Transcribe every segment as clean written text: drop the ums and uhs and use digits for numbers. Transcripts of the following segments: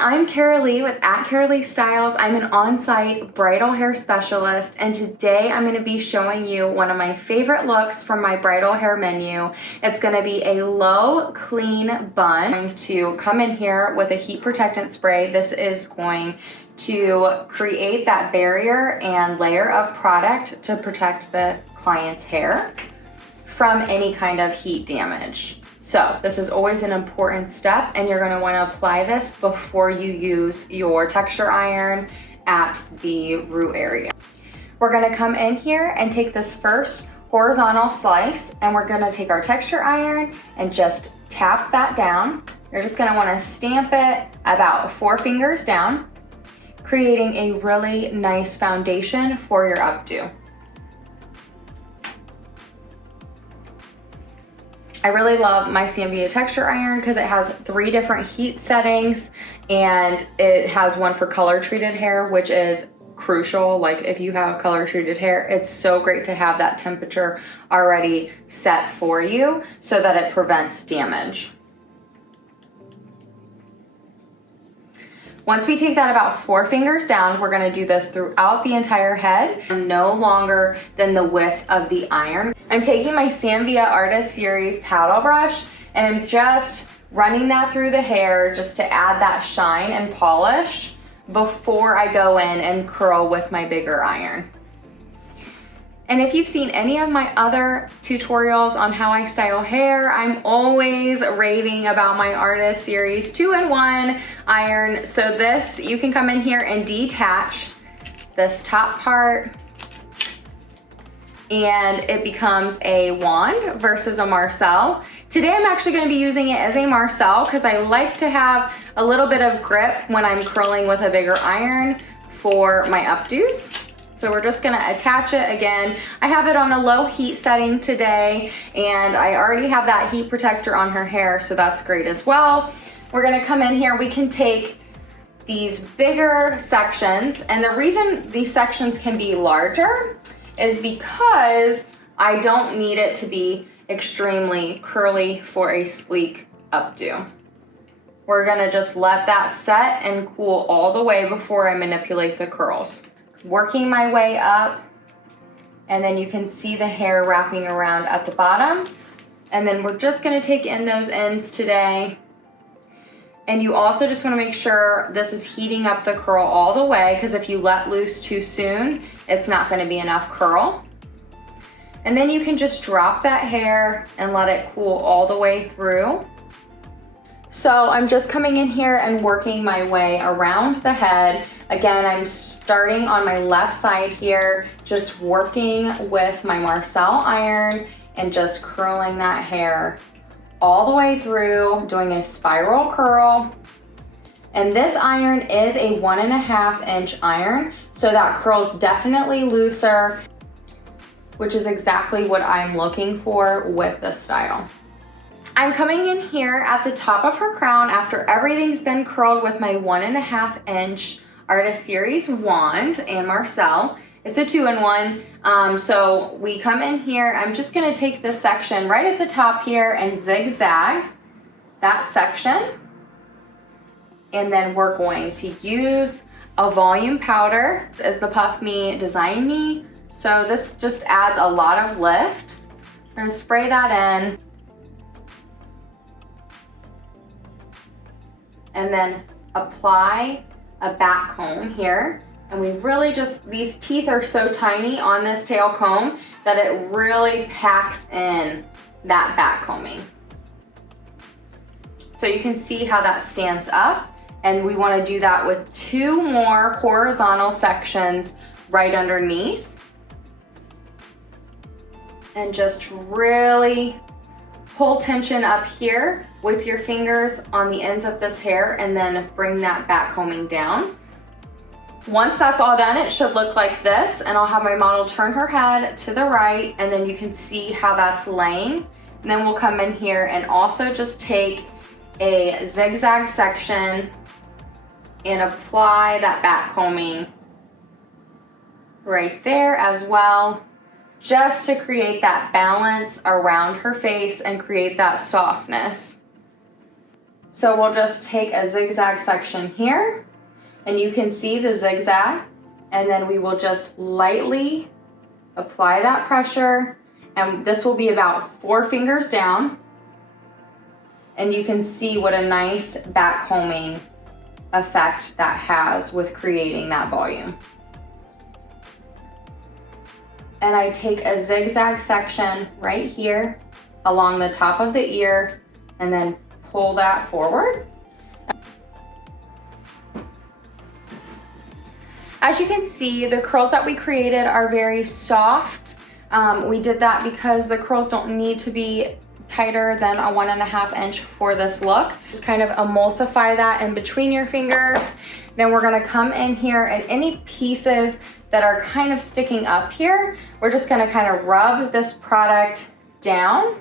I'm Caralee with @Caralee Styles. I'm an on-site bridal hair specialist, and today I'm going to be showing you one of my favorite looks from my bridal hair menu. It's going to be a low, clean bun. I'm going to come in here with a heat protectant spray. This is going to create that barrier and layer of product to protect the client's hair from any kind of heat damage. So this is always an important step, and you're going to want to apply this before you use your texture iron at the root area. We're going to come in here and take this first horizontal slice, and we're going to take our texture iron and just tap that down. You're just going to want to stamp it about 4 fingers down, creating a really nice foundation for your updo. I really love my Sambia texture iron because it has 3 different heat settings, and it has one for color treated hair, which is crucial. Like if you have color treated hair, it's so great to have that temperature already set for you so that it prevents damage. Once we take that about 4 fingers down, we're gonna do this throughout the entire head, no longer than the width of the iron. I'm taking my Sambia Artist Series paddle brush, and I'm just running that through the hair just to add that shine and polish before I go in and curl with my bigger iron. And if you've seen any of my other tutorials on how I style hair, I'm always raving about my Artist Series 2-in-1 iron. So this, you can come in here and detach this top part, and it becomes a wand versus a marcel. Today I'm actually going to be using it as a marcel because I like to have a little bit of grip when I'm curling with a bigger iron for my updos. So we're just gonna attach it again. I have it on a low heat setting today, and I already have that heat protector on her hair, so that's great as well. We're gonna come in here, we can take these bigger sections, and the reason these sections can be larger is because I don't need it to be extremely curly for a sleek updo. We're gonna just let that set and cool all the way before I manipulate the curls. Working my way up, and then you can see the hair wrapping around at the bottom. And then we're just gonna take in those ends today. And you also just wanna make sure this is heating up the curl all the way, because if you let loose too soon, it's not gonna be enough curl. And then you can just drop that hair and let it cool all the way through. So I'm just coming in here and working my way around the head. Again, I'm starting on my left side here, just working with my marcel iron and just curling that hair all the way through, doing a spiral curl. And this iron is a 1.5 inch iron, so that curl's definitely looser, which is exactly what I'm looking for with this style. I'm coming in here at the top of her crown after everything's been curled with my 1.5 inch Artist Series wand and marcel. It's a 2-in-1. So we come in here, I'm just gonna take this section right at the top here and zigzag that section. And then we're going to use a volume powder as the Puff Me Design Me. So this just adds a lot of lift. We're gonna spray that in. And then apply a back comb here. And we really just, these teeth are so tiny on this tail comb that it really packs in that back combing. So you can see how that stands up, and we want to do that with 2 more horizontal sections right underneath. And just really pull tension up here with your fingers on the ends of this hair, and then bring that back combing down. Once that's all done, it should look like this, and I'll have my model turn her head to the right, and then you can see how that's laying. And then we'll come in here and also just take a zigzag section and apply that back combing right there as well, just to create that balance around her face and create that softness. So we'll just take a zigzag section here, and you can see the zigzag, and then we will just lightly apply that pressure, and this will be about 4 fingers down, and you can see what a nice backcombing effect that has with creating that volume. And I take a zigzag section right here along the top of the ear and then pull that forward. As you can see, the curls that we created are very soft. We did that because the curls don't need to be tighter than a 1.5 inch for this look. Just kind of emulsify that in between your fingers. Then we're gonna come in here, and any pieces that are kind of sticking up here, we're just gonna kind of rub this product down.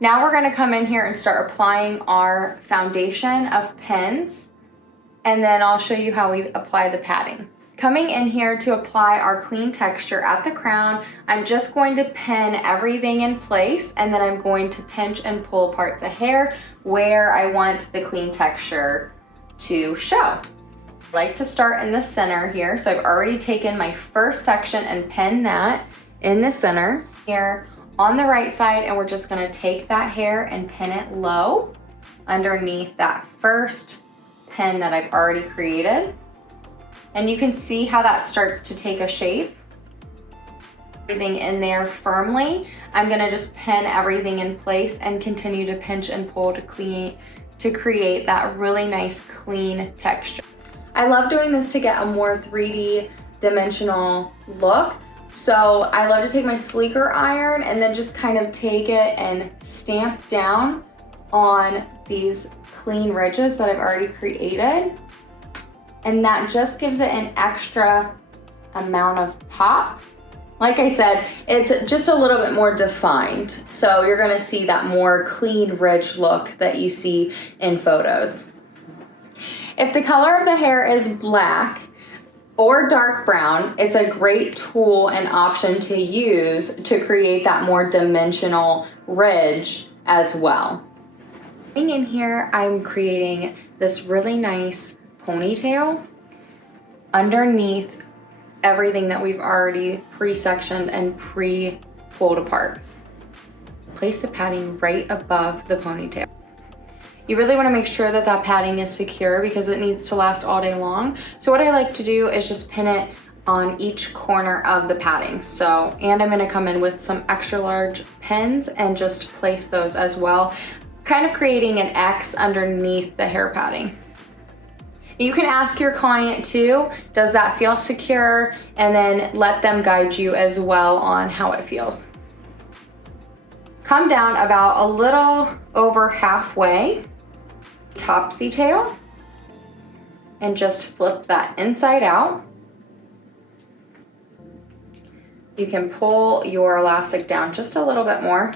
Now we're gonna come in here and start applying our foundation of pins, and then I'll show you how we apply the padding. Coming in here to apply our clean texture at the crown, I'm just going to pin everything in place, and then I'm going to pinch and pull apart the hair where I want the clean texture to show. I like to start in the center here, so I've already taken my first section and pinned that in the center here on the right side, and we're just gonna take that hair and pin it low underneath that first pin that I've already created. And you can see how that starts to take a shape. Everything in there firmly. I'm gonna just pin everything in place and continue to pinch and pull to create that really nice clean texture. I love doing this to get a more 3D dimensional look. So I love to take my sleeker iron and then just kind of take it and stamp down on these clean ridges that I've already created. And that just gives it an extra amount of pop. Like I said, it's just a little bit more defined. So you're gonna see that more clean ridge look that you see in photos. If the color of the hair is black or dark brown, it's a great tool and option to use to create that more dimensional ridge as well. In here, I'm creating this really nice ponytail underneath everything that we've already pre-sectioned and pre-pulled apart. Place the padding right above the ponytail. You really want to make sure that that padding is secure because it needs to last all day long. So what I like to do is just pin it on each corner of the padding. And I'm going to come in with some extra large pins and just place those as well, kind of creating an X underneath the hair padding. You can ask your client too, does that feel secure? And then let them guide you as well on how it feels. Come down about a little over halfway, topsy tail, and just flip that inside out. You can pull your elastic down just a little bit more.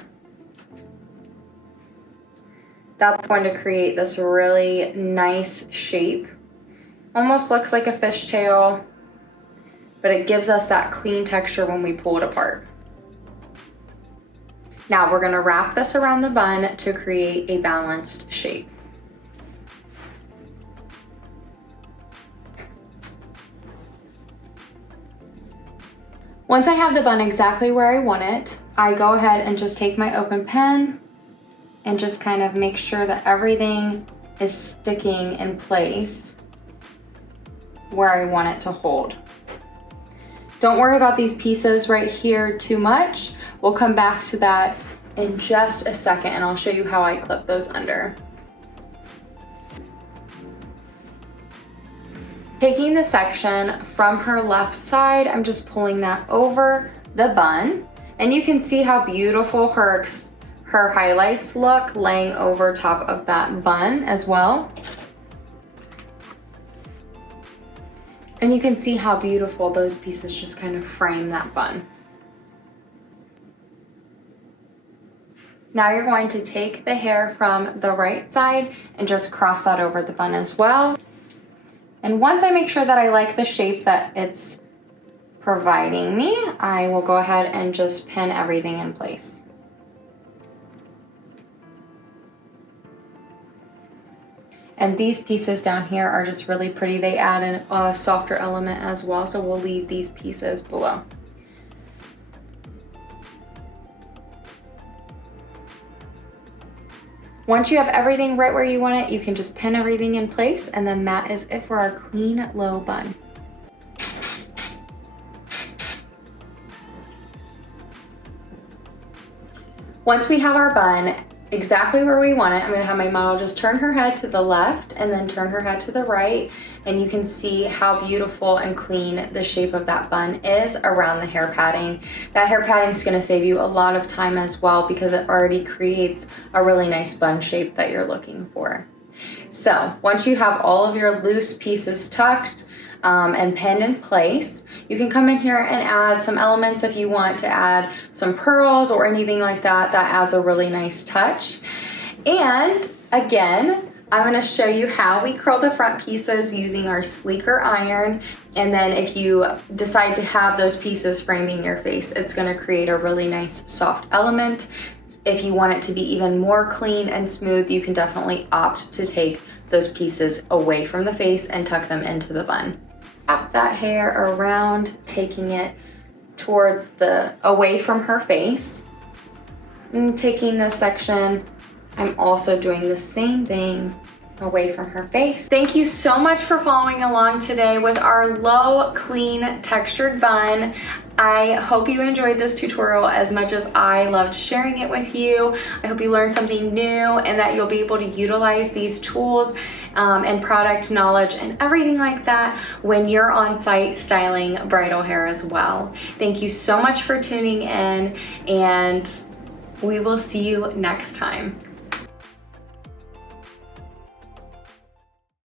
That's going to create this really nice shape. Almost looks like a fishtail, but it gives us that clean texture when we pull it apart. Now we're gonna wrap this around the bun to create a balanced shape. Once I have the bun exactly where I want it, I go ahead and just take my open pen and just kind of make sure that everything is sticking in place where I want it to hold. Don't worry about these pieces right here too much. We'll come back to that in just a second and I'll show you how I clip those under. Taking the section from her left side, I'm just pulling that over the bun, and you can see how beautiful her highlights look laying over top of that bun as well. And you can see how beautiful those pieces just kind of frame that bun. Now you're going to take the hair from the right side and just cross that over the bun as well. And once I make sure that I like the shape that it's providing me, I will go ahead and just pin everything in place. And these pieces down here are just really pretty. They add a softer element as well, so we'll leave these pieces below. Once you have everything right where you want it, you can just pin everything in place, and then that is it for our clean low bun. Once we have our bun exactly where we want it, I'm gonna have my model just turn her head to the left and then turn her head to the right, and you can see how beautiful and clean the shape of that bun is around the hair padding. That hair padding is gonna save you a lot of time as well because it already creates a really nice bun shape that you're looking for. So once you have all of your loose pieces tucked and pinned in place, you can come in here and add some elements if you want to add some pearls or anything like that. That adds a really nice touch. And again, I'm gonna show you how we curl the front pieces using our sleeker iron. And then if you decide to have those pieces framing your face, it's gonna create a really nice soft element. If you want it to be even more clean and smooth, you can definitely opt to take those pieces away from the face and tuck them into the bun. Wrap that hair around, taking it towards away from her face. And taking this section, I'm also doing the same thing away from her face. Thank you so much for following along today with our low, clean, textured bun. I hope you enjoyed this tutorial as much as I loved sharing it with you. I hope you learned something new and that you'll be able to utilize these tools and product knowledge and everything like that when you're on site styling bridal hair as well. Thank you so much for tuning in, and we will see you next time.